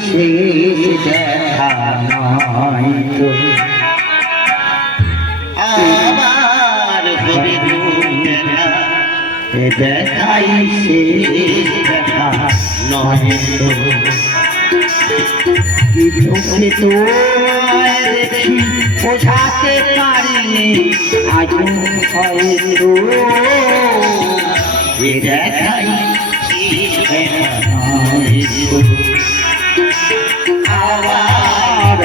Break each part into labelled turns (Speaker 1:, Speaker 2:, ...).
Speaker 1: শেষ দেখা নয় দেখাই দেখা নয় তো। চোখে তো দেখি বোঝাতে পারিনি এ দেখাই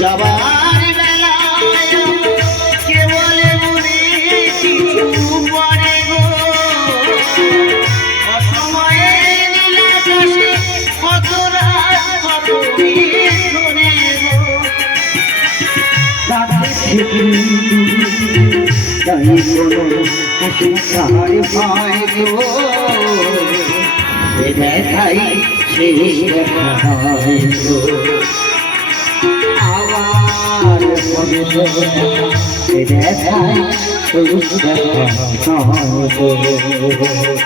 Speaker 1: যাবার বেলায় কে বলে মনে কিছু গো। অসময়ে নীলাকাশে কত রাত কত দিন গো।
Speaker 2: তাই কোনো অসুবিধার ভয় গো।
Speaker 1: দেখাই শেষ দেখা হয় গো।
Speaker 2: আবার হবে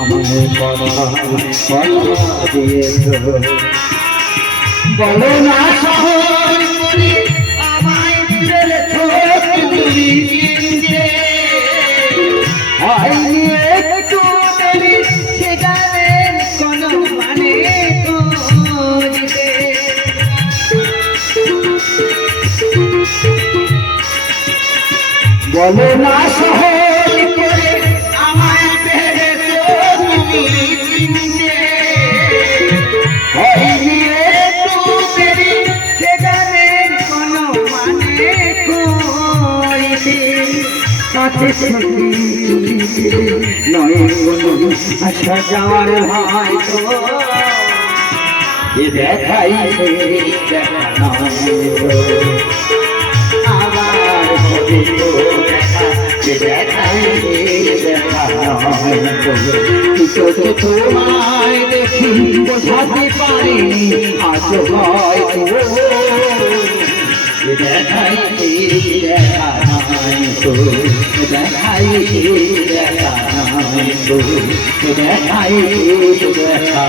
Speaker 2: আমার কথা কথা দিয়েছ বলো না শহর
Speaker 1: আমায় ফেলে ঠোঁট তুমি
Speaker 2: হয়নি একটু দেরি সেখানে কোনো মানে খুঁজতে বলো না সহজ সাথে সাথে নয় কোনো আশা যাওয়ার ভাই
Speaker 1: এ দেখাই
Speaker 2: তোমায় দেখি বোঝাতে পারি আজ হয়তো
Speaker 1: দেখাই দেখা নয় তো
Speaker 2: দেখাই
Speaker 1: দেখা নয় তো দেখাই দেখা